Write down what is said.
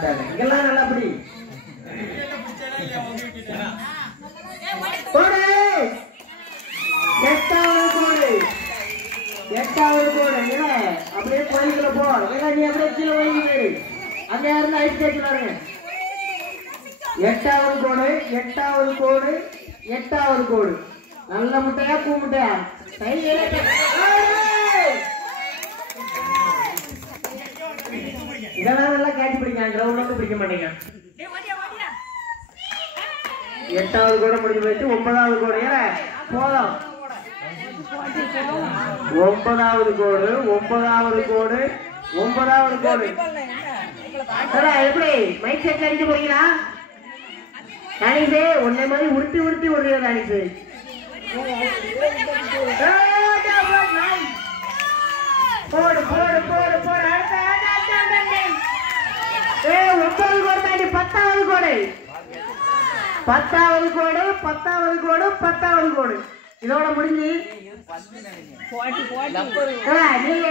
இங்கெல்லாம் நல்லா அப்படி கோடு எட்டாவது கோடு அப்படியே கோயிலுக்குள்ள போ நீ அப்படியே கீழே ஒழுங்கு அங்க யாருன்னு ஐஸ் கேட்கிறாருங்க எட்டாவது கோடு நல்ல முட்டையா பூ முட்டையா இதெல்லாம் நல்லா காட்சி பிடிக்காங்க கிரவுண்ட் பிடிக்க மாட்டீங்க எட்டாவது கோடை முடிஞ்சு போயிட்டு ஒன்பதாவது கோடு போதும் ஒன்பதாவது கோடு எப்படி மைக் செட் அடிக்க போறீங்களா தானிசே உன்னை மாதிரி உருட்டி விடுறீங்க தானிசு போடு 9வது கோடு தாண்டி 10வது கோடு இதோட முடிஞ்சு நீங்க